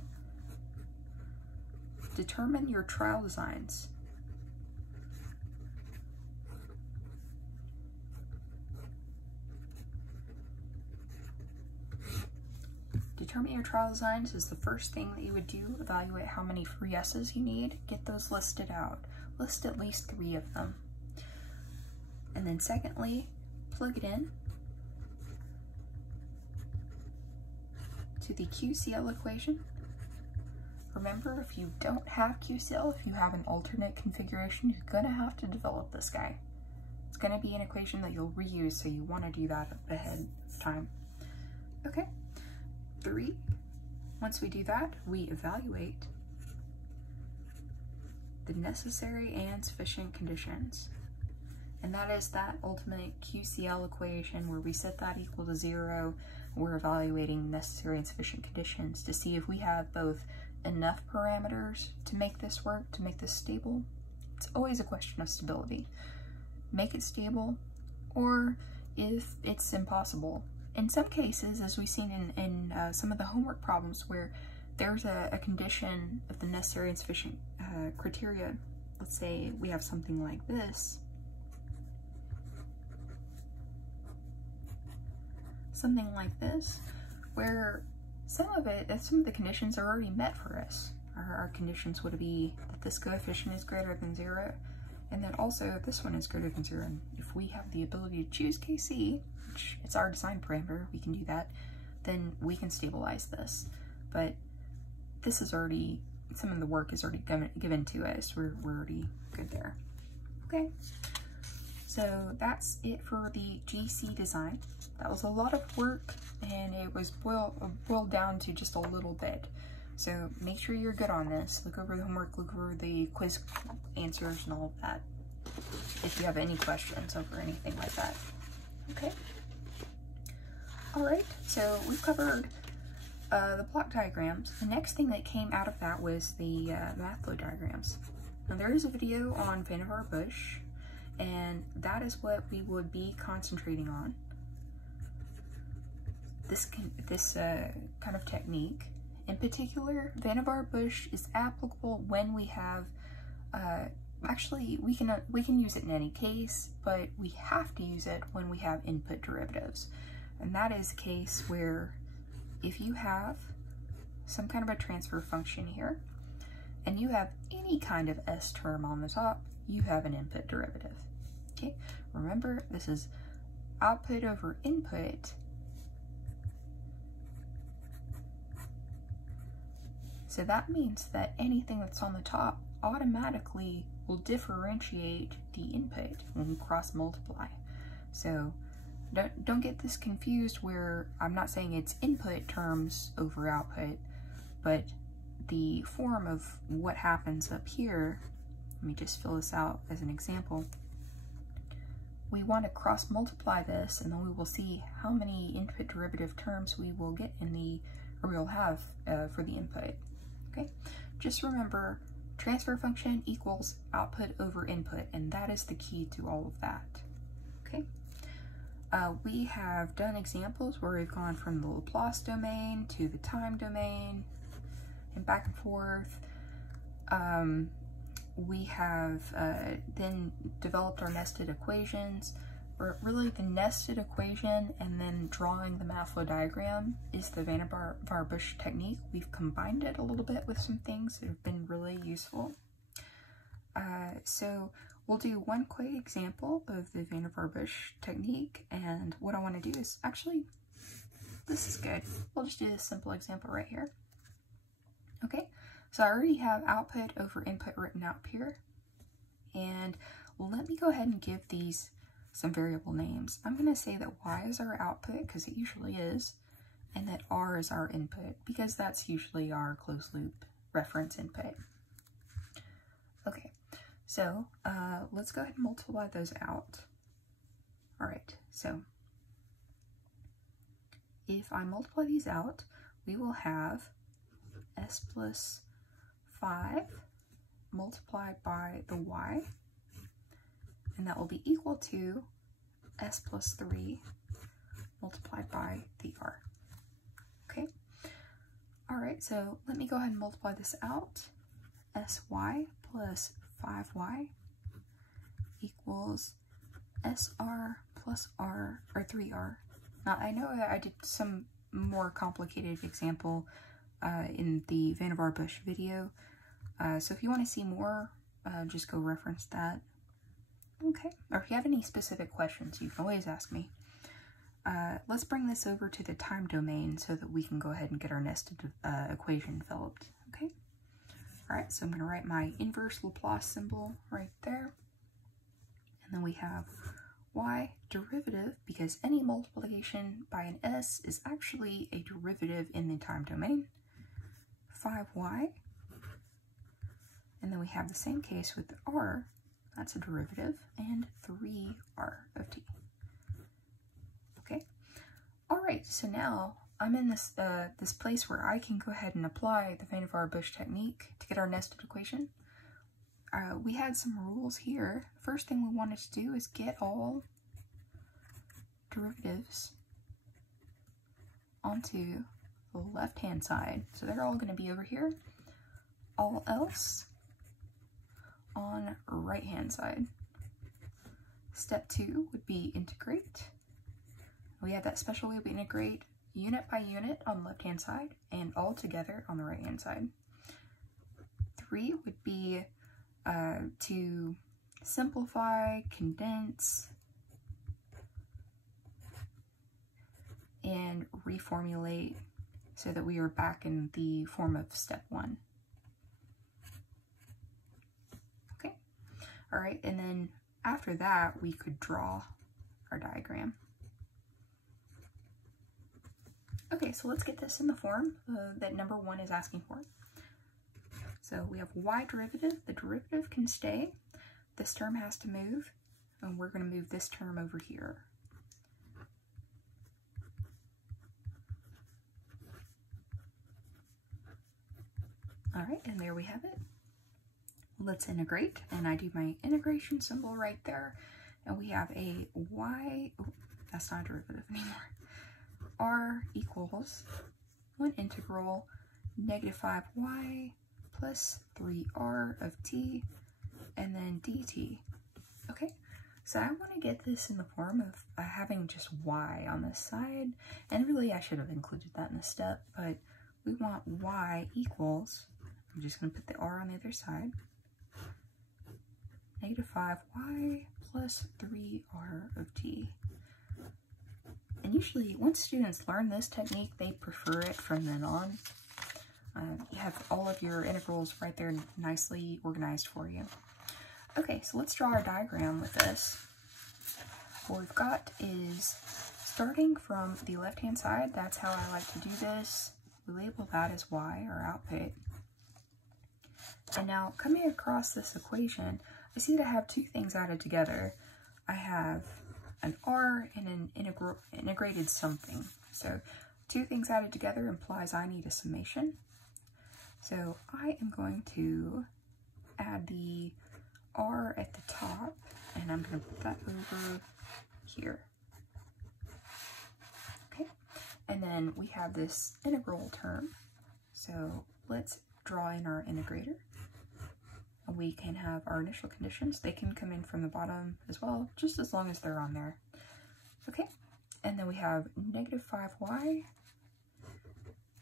determine your trial designs. Determine your trial designs is the first thing that you would do. Evaluate how many free s's you need. Get those listed out. List at least 3 of them. And then secondly, plug it in to the QCL equation. Remember, if you don't have QCL, if you have an alternate configuration, you're gonna have to develop this guy. It's gonna be an equation that you'll reuse, so you wanna do that ahead of time. Okay, 3, once we do that, we evaluate the necessary and sufficient conditions. And that is that ultimate QCL equation where we set that equal to 0. We're evaluating necessary and sufficient conditions to see if we have both enough parameters to make this work, to make this stable. It's always a question of stability. Make it stable, or if it's impossible. In some cases, as we've seen in some of the homework problems where there's a condition of the necessary and sufficient criteria, let's say we have something like this, where some of the conditions are already met for us. Our conditions would be that this coefficient is greater than 0, and that also this one is greater than 0. And if we have the ability to choose KC, which it's our design parameter, we can do that, then we can stabilize this. But this is already, some of the work is already given to us. We're already good there. Okay. So that's it for the GC design. That was a lot of work, and it was boiled down to just a little bit. So make sure you're good on this. Look over the homework, look over the quiz answers and all of that, if you have any questions over anything like that. Okay. All right, so we've covered the block diagrams, the next thing that came out of that was the math flow diagrams. Now there is a video on Vannevar Bush, and that is what we would be concentrating on. This kind of technique. In particular, Vannevar Bush is applicable when we have, actually we can use it in any case, but we have to use it when we have input derivatives. And that is a case where if you have some kind of a transfer function here, and you have any kind of S term on the top, you have an input derivative. Okay, remember this is output over input. So that means that anything that's on the top automatically will differentiate the input when we cross multiply. So don't get this confused where I'm not saying it's input terms over output, but the form of what happens up here, let me just fill this out as an example. We want to cross multiply this, and then we will see how many input derivative terms we will get in the, or we'll have for the input. Okay, just remember transfer function equals output over input, and that is the key to all of that. Okay, we have done examples where we've gone from the Laplace domain to the time domain and back and forth. We have then developed our nested equations, or really the nested equation and then drawing the math flow diagram is the Vannevar Bush technique. We've combined it a little bit with some things that have been really useful. So we'll do one quick example of the Vannevar Bush technique, and what I want to do is, actually, this is good. We'll just do this simple example right here. Okay, so I already have output over input written out here, and let me go ahead and give these some variable names. I'm going to say that y is our output, because it usually is, and that r is our input, because that's usually our closed loop reference input. Okay, so let's go ahead and multiply those out. All right, so if I multiply these out, we will have s plus 5 multiplied by the y, and that will be equal to s plus 3 multiplied by the r. Okay, all right, so let me go ahead and multiply this out. Sy plus 5y equals sr plus r, or 3r. Now I know that I did some more complicated example in the Vannevar Bush video, so if you want to see more, just go reference that. Okay, or if you have any specific questions, you can always ask me. Let's bring this over to the time domain so that we can go ahead and get our nested equation developed. Okay, all right, so I'm going to write my inverse Laplace symbol right there, and then we have y derivative, because any multiplication by an s is actually a derivative in the time domain, 5y, and then we have the same case with the r, that's a derivative, and 3r of t. Okay, all right, so now I'm in this this place where I can go ahead and apply the Vannevar Bush technique to get our nested equation. We had some rules here. First thing we wanted to do is get all derivatives onto the left-hand side. So they're all going to be over here. All else on right-hand side. Step 2 would be integrate. We have that special way we integrate unit by unit on the left-hand side and all together on the right-hand side. 3 would be to simplify, condense, and reformulate so that we are back in the form of step 1. Okay, all right, and then after that we could draw our diagram. Okay, so let's get this in the form that number 1 is asking for. So we have y derivative. The derivative can stay. This term has to move, and we're going to move this term over here. All right, and there we have it. Let's integrate, and I do my integration symbol right there, and we have a y, oh, that's not a derivative anymore, r equals 1 integral -5y plus 3r of t, and then dt. Okay, so I want to get this in the form of having just y on this side, and really I should have included that in the step, but we want y equals, I'm just going to put the r on the other side, -5y plus 3r of t. And usually, once students learn this technique, they prefer it from then on. You have all of your integrals right there nicely organized for you. Okay, so let's draw our diagram with this. What we've got is, starting from the left-hand side, that's how I like to do this. We label that as y, our output. And now, coming across this equation, I see that I have two things added together. I have an r and an integrated something. So two things added together implies I need a summation. So I am going to add the r at the top, and I'm going to put that over here. Okay, and then we have this integral term. So let's draw in our integrator. We can have our initial conditions. They can come in from the bottom as well, just as long as they're on there. Okay, and then we have -5y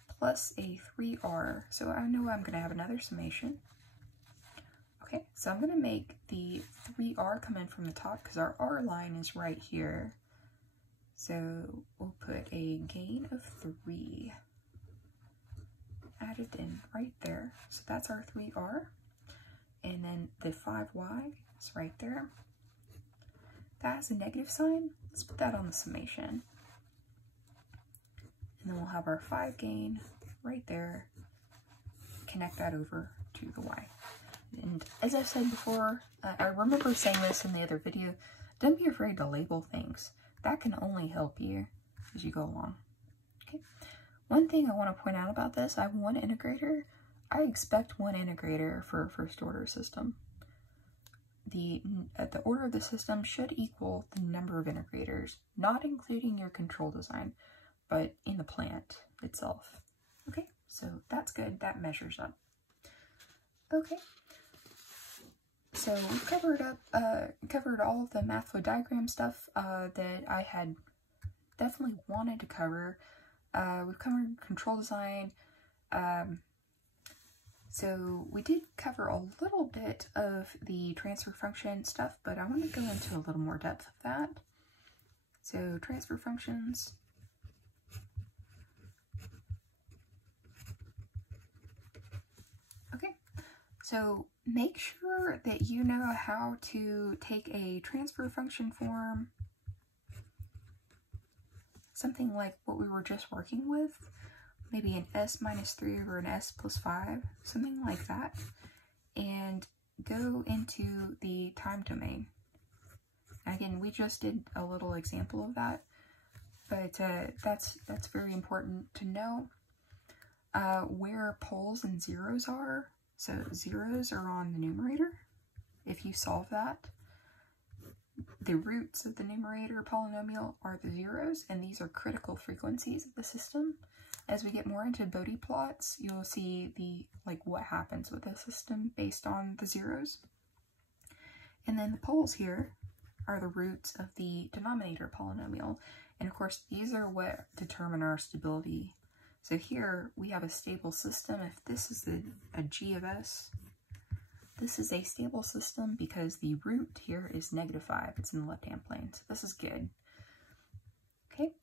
plus a 3r. So I know I'm going to have another summation. Okay, so I'm going to make the 3r come in from the top because our r line is right here. So we'll put a gain of 3 added in right there. So that's our 3r. And then the 5y is right there. That has a negative sign. Let's put that on the summation. And then we'll have our 5 gain right there. Connect that over to the y. And as I've said before, I remember saying this in the other video, don't be afraid to label things. That can only help you as you go along. Okay. One thing I want to point out about this, I have one integrator. I expect one integrator for a first order system. The order of the system should equal the number of integrators, not including your control design, but in the plant itself. Okay, so that's good. That measures up. Okay, so we've covered all of the math flow diagram stuff that I had definitely wanted to cover. We've covered control design. So we did cover a little bit of the transfer function stuff, but I want to go into a little more depth of that. So transfer functions. Okay, so make sure that you know how to take a transfer function form, something like what we were just working with. Maybe an s minus 3 over an s plus 5, something like that, and go into the time domain. Again, we just did a little example of that, but that's very important to know where poles and zeros are. So zeros are on the numerator. If you solve that, the roots of the numerator polynomial are the zeros, and these are critical frequencies of the system. As we get more into Bode plots, you'll see what happens with the system based on the zeros. And then the poles here are the roots of the denominator polynomial. And of course, these are what determine our stability. So here we have a stable system. If this is a g of s, this is a stable system because the root here is -5. It's in the left-hand plane, so this is good. Okay.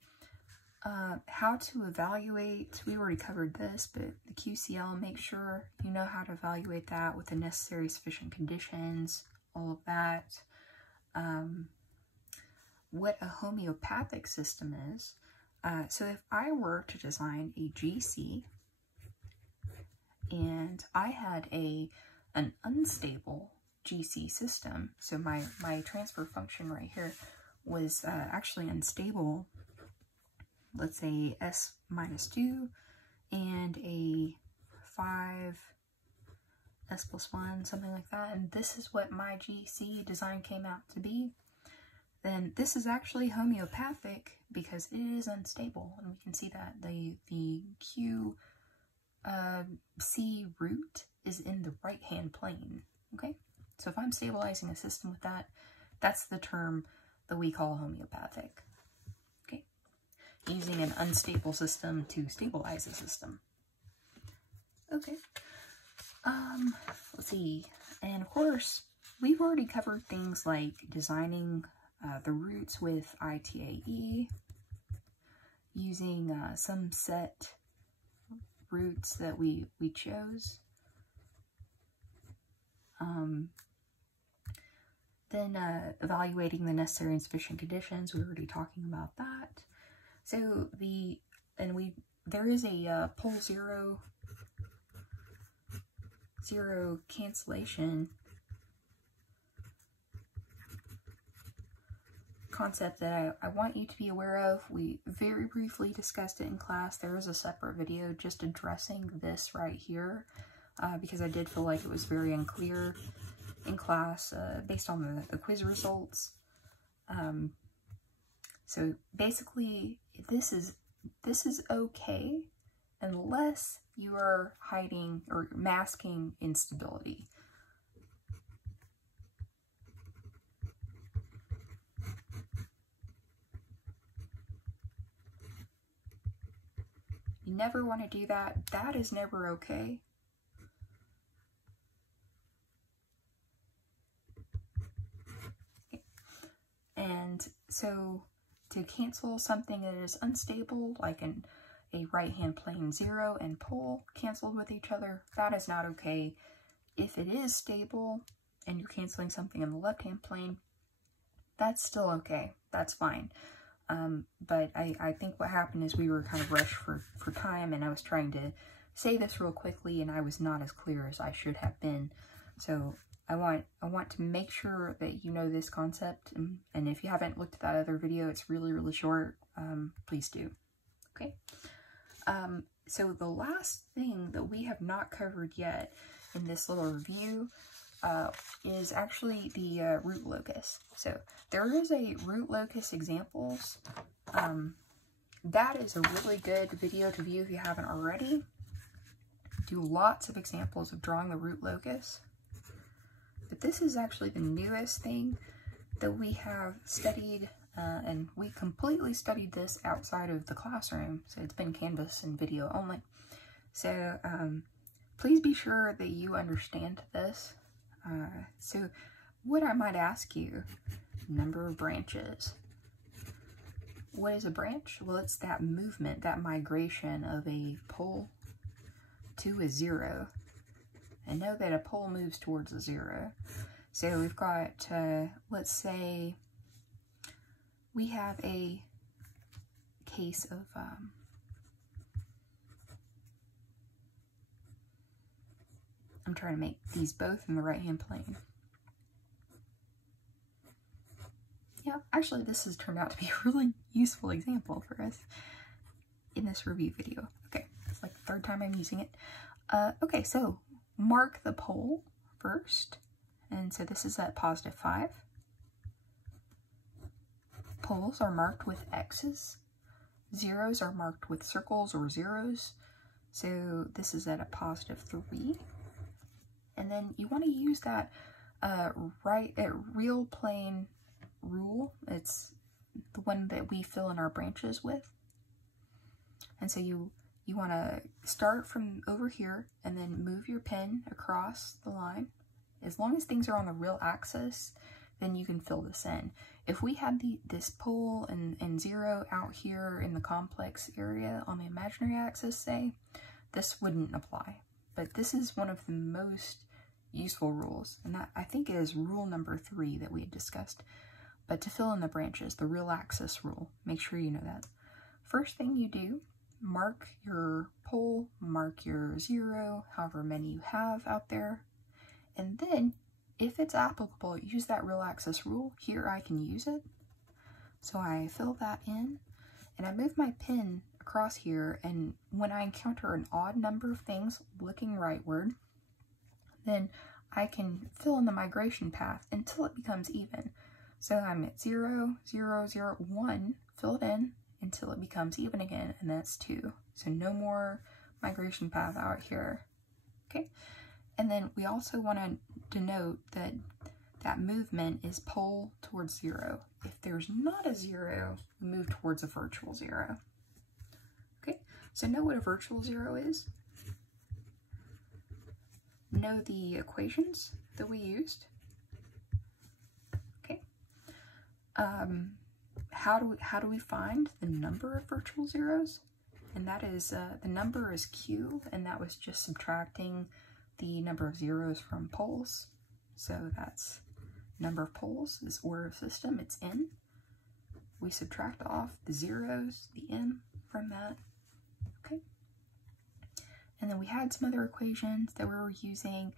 How to evaluate, we already covered this, but the QCL, make sure you know how to evaluate that with the necessary sufficient conditions, all of that. What a homeopathic system is. So if I were to design a GC and I had an unstable GC system, so my transfer function right here was actually unstable, let's say s minus 2 and a 5 S+1, something like that, and this is what my GC design came out to be, then this is actually homeopathic because it is unstable, and we can see that the Q C root is in the right-hand plane, okay? So if I'm stabilizing a system with that, that's the term that we call homeopathic, okay? Using an unstable system to stabilize a system. Okay, let's see, and of course, we've already covered things like designing the roots with ITAE, using some set roots that we chose. Then evaluating the necessary and sufficient conditions, we were already talking about that. So there is a pole zero cancellation concept that I want you to be aware of. We very briefly discussed it in class. There is a separate video just addressing this right here because I did feel like it was very unclear in class based on the quiz results. So basically, this is okay unless you are hiding or masking instability. You never want to do that. That is never okay. And so to cancel something that is unstable, like a right-hand plane 0 and pole canceled with each other, that is not okay. If it is stable and you're canceling something in the left-hand plane, that's still okay. That's fine. But I think what happened is we were kind of rushed for time, and I was trying to say this real quickly, and I was not as clear as I should have been. So I want to make sure that you know this concept, and if you haven't looked at that other video, it's really, really short. Please do. Okay. So the last thing that we have not covered yet in this little review is actually the root locus. So there is a root locus examples. That is a really good video to view if you haven't already. Do lots of examples of drawing the root locus. But this is actually the newest thing that we have studied, and we completely studied this outside of the classroom. So it's been Canvas and video only. So please be sure that you understand this. So what I might ask you, number of branches. What is a branch? Well, it's that movement, that migration of a pole to a 0. And know that a pole moves towards a 0. So we've got, let's say, we have a case of, I'm trying to make these both in the right-hand plane. Yeah, actually this has turned out to be a really useful example for us in this review video. Okay, it's like the 3rd time I'm using it. Okay, so mark the pole first. And so this is at +5. Poles are marked with X's. Zeros are marked with circles or zeros. So this is at a +3. And then you want to use that real plane rule. It's the one that we fill in our branches with. And so you want to start from over here and then move your pen across the line. As long as things are on the real axis, then you can fill this in. If we had this pole and 0 out here in the complex area on the imaginary axis, say, this wouldn't apply. But this is one of the most useful rules, and that I think is rule number 3 that we had discussed. But to fill in the branches, the real axis rule, make sure you know that. First thing you do, mark your pole, mark your 0, however many you have out there, and then if it's applicable, use that real axis rule. Here I can use it. So I fill that in, and I move my pen across here, and when I encounter an odd number of things looking rightward, then I can fill in the migration path until it becomes even. So I'm at 0, 0, 0, 1, fill it in until it becomes even again, and that's 2. So no more migration path out here. Okay, and then we also want to denote that that movement is pole towards 0. If there's not a 0, we move towards a virtual 0. Okay, so know what a virtual 0 is. Know the equations that we used. Okay. How do we find the number of virtual zeros? And that is the number is q, and that was just subtracting the number of zeros from poles. So that's number of poles is order of system, it's n. We subtract off the zeros, the n from that. Okay. And then we had some other equations that we were using,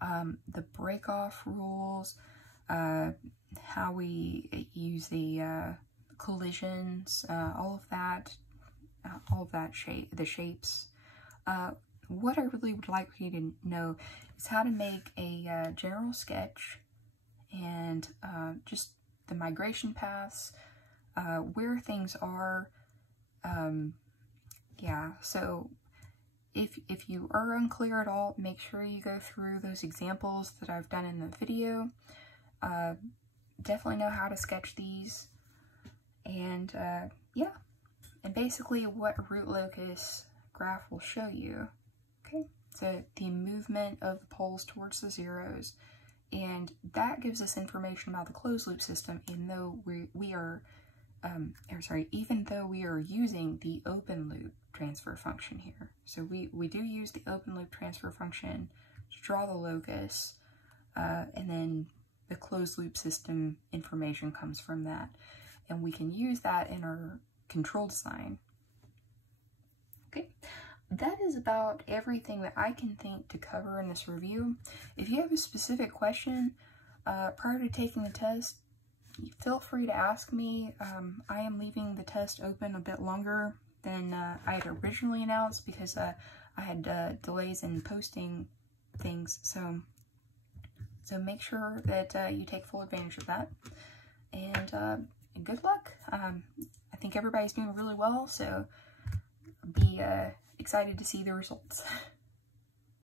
the break-off rules, how we use the collisions, all of that the shapes. What I really would like for you to know is how to make a general sketch and just the migration paths, where things are. Yeah, so if you are unclear at all, make sure you go through those examples that I've done in the video. Definitely know how to sketch these. And yeah, and basically what a root locus graph will show you. Okay, so the movement of the poles towards the zeros, and that gives us information about the closed loop system, even though even though we are using the open loop transfer function here. So we do use the open loop transfer function to draw the locus, and then the closed loop system information comes from that, and we can use that in our control design. Okay, that is about everything that I can think to cover in this review. If you have a specific question prior to taking the test, feel free to ask me. I am leaving the test open a bit longer than I had originally announced because I had delays in posting things. So make sure that you take full advantage of that. And good luck. I think everybody's doing really well, so be excited to see the results.